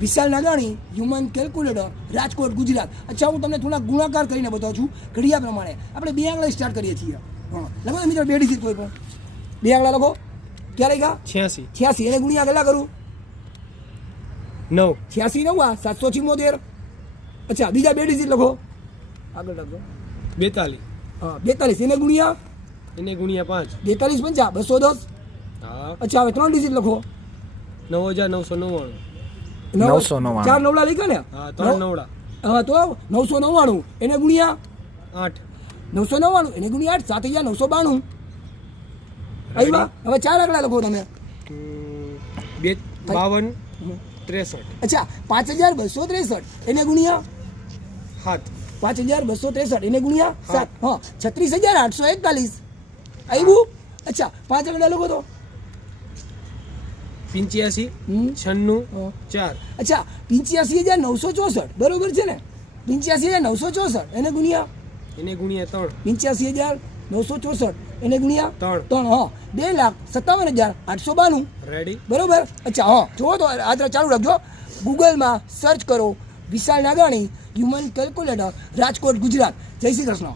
વિશાલ નાગાણી, human calculator, Rajkot, Gujarat. અચ્છા, હું તમને થોડા ગુણાકાર કરીને બતાવું છું ઘડિયા પ્રમાણે. આપણે 2 આંગળા સ્ટાર્ટ કરીએ છીએ. હા, લખો મિત્રો 2 ડિજિટ કોઈ પણ 2 આંગળા લખો. ક્યાં લખ્યા? 86. એને ગુણ્યા કેટલા કરું? 9. 86 9 774. અચ્છા, બીજા 2 ડિજિટ લખો. આગળ લખો. 42. હા, 42. એને ગુણ્યા 5. 42 5 210. હા. અચ્છા, હવે 3 ડિજિટ લખો. 9999. 999. 4 નવડા લખ્યા ને? હા, 3 નવડા. હા, તો 999 એને ગુણ્યા 8. 999 એને ગુણ્યા 8 7992. આવ્યા? હવે 4 આંકડા લખો તમે. 52 63. અચ્છા, 5263 એને ગુણ્યા 7. 5263 એને ગુણ્યા 7. હા, 36841. આવ્યું? અચ્છા, 5 આંકડા લખો તો. 85 હમ. 96 હા. 4. અચ્છા, 85964 બરોબર છે ને? 85964 એને ગુણ્યા એને ગુણ્યા 3. 85964 એને ગુણ્યા 3. 3. હા, 2,57,892. રેડી. બરોબર. અચ્છા, હા, જુઓ તો આ ચાલુ રાખજો. ગૂગલમાં સર્ચ કરો વિશાલ નાગાણી, હ્યુમન કેલ્ક્યુલેટર, રાજકોટ, ગુજરાત. જય શ્રી કૃષ્ણ.